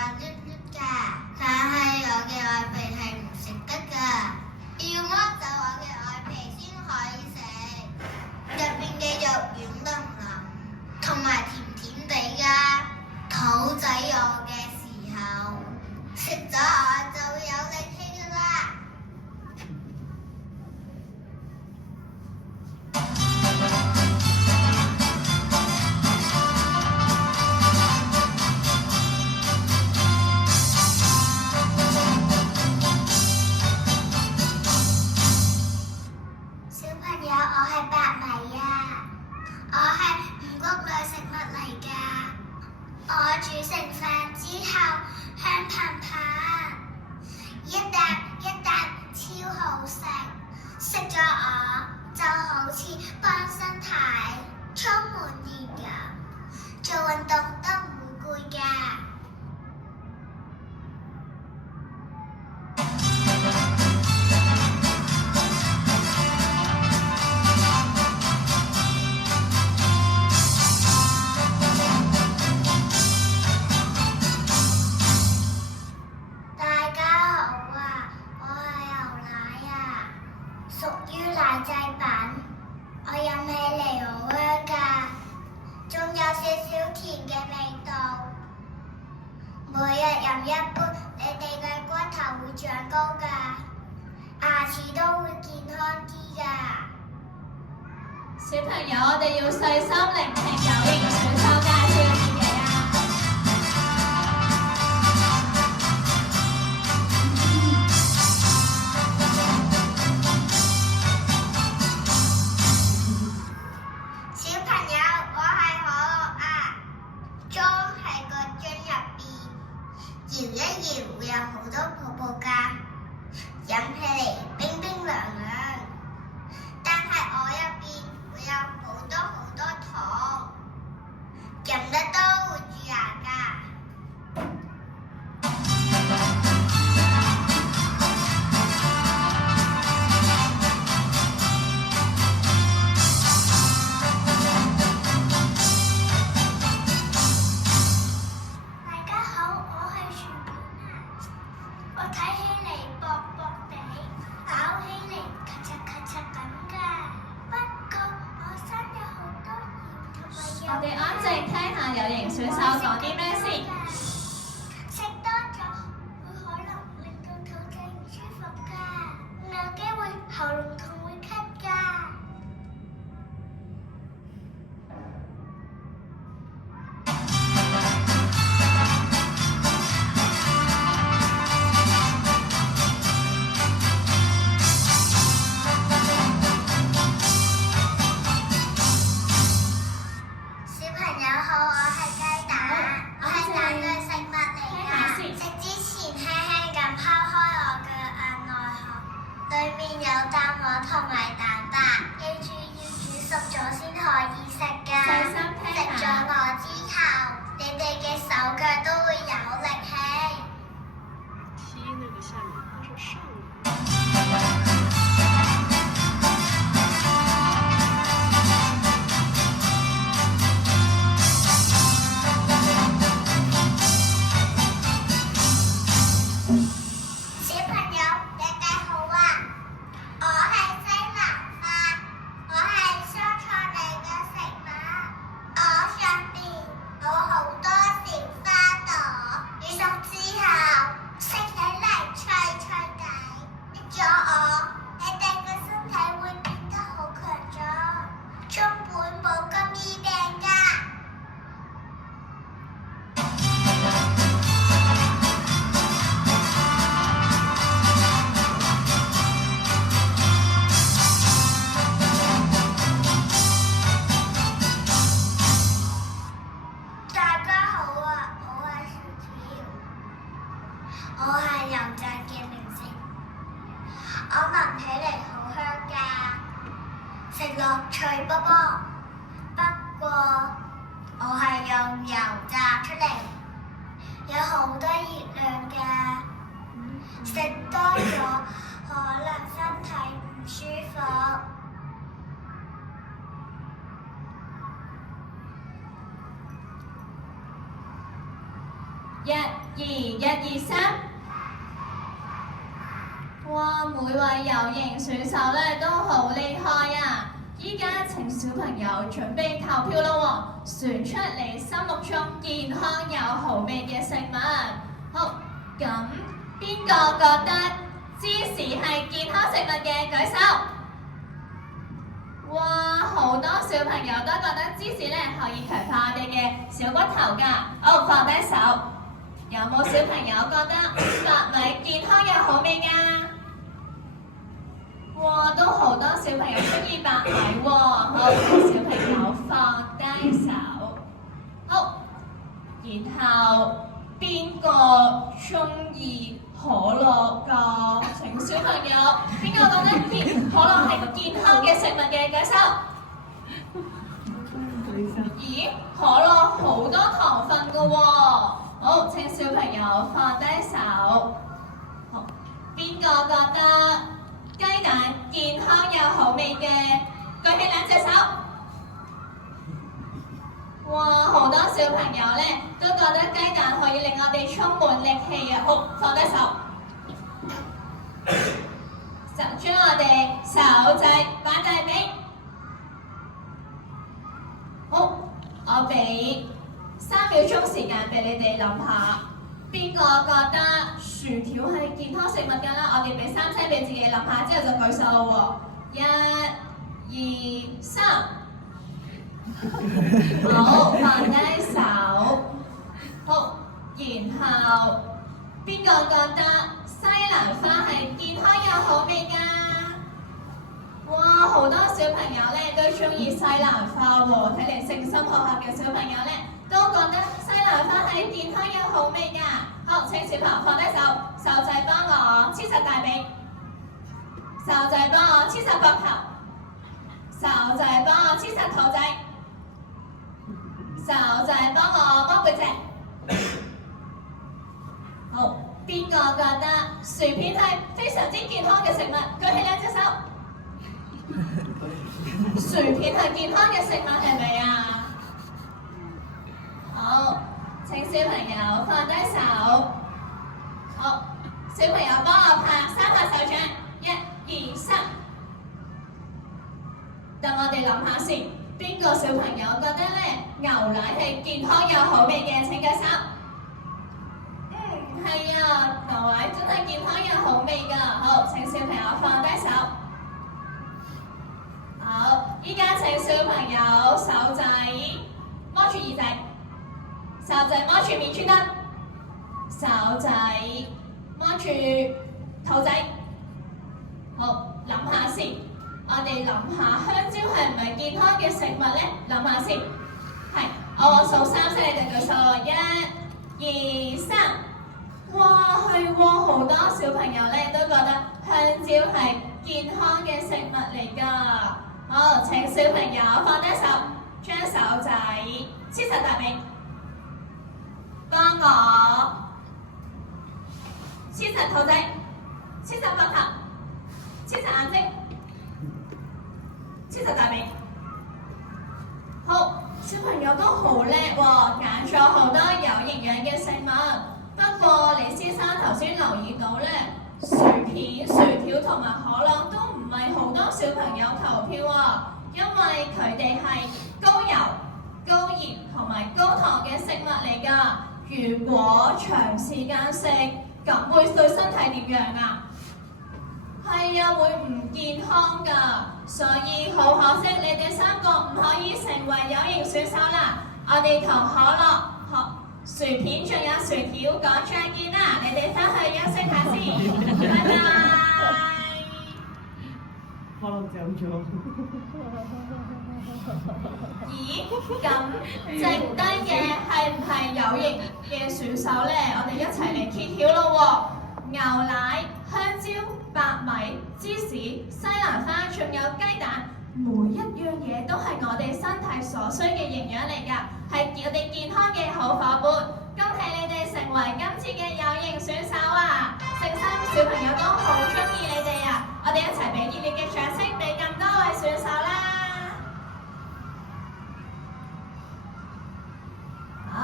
滑捋捋㗎，但係我嘅外皮係唔食得㗎，要剝走我嘅外皮先可以食。入邊嘅肉軟腍腍，同埋甜甜地㗎。肚仔餓嘅時候，食咗我就會有力氣㗎啦。小朋友，我係白米啊，我係五穀類食物嚟㗎。我煮成飯之後香噴噴，一啖一啖超好食。食咗我就好似幫身體充滿熱㗎，做運動都唔會攰㗎。大家好啊，我係牛奶啊，屬於奶製品，我飲起嚟好香㗎，仲有少少甜嘅味道。每日飲一杯，你哋嘅骨頭會長高㗎，牙齒都會健康啲㗎。小朋友，我哋要細心聆聽有營選手介紹自己啊！小朋友，我係可樂啊，裝喺個樽入邊，搖一搖會有好多泡泡㗎，飲起嚟冰冰涼涼。但係我入邊會有好多好多糖，飲得多會蛀牙㗎。大家好，我係薯片啊，我睇起嚟薄薄地，咬起嚟咔嚓咔嚓咁㗎。不過我生咗好多鹽同埋我哋安靜聽下有營選手講啲咩先。食多咗會可能令到肚仔唔舒服㗎，有機會喉嚨痛會咳㗎。小朋友好，我係雞蛋，我係蛋類食物嚟㗎。食之前輕輕咁拋開我嘅眼內殼，裡面有蛋黃同埋蛋白，記住要煮熟咗先可以食㗎。細心聽下。食咗我之後，你哋嘅手腳都會有力氣。踢那个下面，它是上面。小朋友，大家好啊！我係西蘭花，我係蔬菜類嘅食物。我上邊有好多小花朵，煮熟之後食起嚟脆脆地。食咗我，你哋嘅身體會變得好強壯，根本冇咁易病㗎。大家好啊，我係薯條，我係油炸嘅明星，我聞起嚟好香㗎，食落脆卜卜，不過我係用油炸出嚟，有好多熱量㗎，食多咗可能身體唔舒服。1、2、1、2、3。哇！每位有型選手咧都好厲害啊！依家請小朋友準備投票咯喎，選出你心目中健康又好味嘅食物。好，咁邊個覺得芝士係健康食物嘅舉手？哇！好多小朋友都覺得芝士咧可以強化我哋嘅小骨頭㗎。好，放低手。有冇小朋友覺得白米健康又好味㗎？哇！都好多小朋友中意白米喎。好，小朋友放低手。好，然後邊個中意可樂㗎？請小朋友，邊個覺得可樂係健康嘅食物嘅舉手？咦，可樂好多糖分㗎喎。好，請小朋友放低手。好，邊個覺得雞蛋健康又好味嘅？舉起兩隻手。哇！好多小朋友咧都覺得雞蛋可以令我哋充滿力氣啊！好，放低手。就將我哋手仔擺大髀。好，我俾3秒鐘時間俾你哋諗下，邊個覺得薯條係健康食物㗎啦？我哋俾3聲俾自己諗下，之後就舉手咯喎。1、2、3。好，放低手。好，然後邊個覺得西蘭花係健康又好味㗎？哇！好多小朋友咧都中意西蘭花喎，睇嚟聖心學校嘅小朋友咧都覺得西蘭花係健康又好味㗎。好，請小朋友放低手，手仔幫我黐實大髀，手仔幫我黐實膊頭，手仔幫我黐實肚仔，手仔幫我摸背脊。好，邊個覺得薯片係非常之健康嘅食物？舉起兩隻手。薯片係健康嘅食物係咪啊？好，請小朋友放低手。好，小朋友幫我拍3下手掌，1、2、3。等我哋諗下先，邊個小朋友覺得咧牛奶係健康又好味嘅？請舉手。係啊，牛奶真係健康又好味㗎。好，請小朋友放低手。好，依家請小朋友手仔摸住耳仔，手仔摸住面珠墩，手仔摸住肚仔。好，諗下先，我哋諗下香蕉係唔係健康嘅食物咧？諗下先。係，我數3聲，你哋舉手。1、2、3。哇，係喎，好多小朋友咧都覺得香蕉係健康嘅食物嚟㗎。好，請小朋友放低手，將手仔黐實大髀，幫我黐實肚仔，黐實膊頭，黐實眼睛，黐實大髀。好，小朋友都好叻喎，揀咗好多有營養嘅食物。不過李先生頭先留意到咧，薯片、薯條同埋可樂都唔係好多小朋友投票啊，因為佢哋係高油、高鹽同埋高糖嘅食物嚟㗎。如果長時間食，咁會對身體點樣啊？係啊，會唔健康㗎。所以好可惜，你哋3個唔可以成為有型選手啦。我哋同可樂、薯片仲有薯條講再見啦，你哋返去休息下先，拜拜。可樂走咗。咦？咁剩低嘅係唔係有型嘅選手咧？我哋一齊嚟揭曉咯喎！牛奶、香蕉、白米、芝士、西蘭花，仲有雞蛋，每一樣嘢都係我哋身體所需嘅營養嚟㗎，係我哋健康嘅好伙伴。恭喜你哋成為今次嘅有型選手啊！聖心小朋友都好中意你哋啊！我哋一齊俾熱烈嘅掌聲俾咁多位選手啦！好，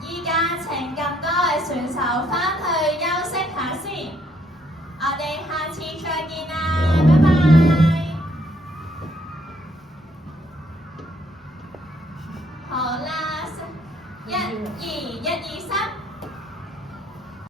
依家請咁多位選手返去休息下先。我哋下次再見啦。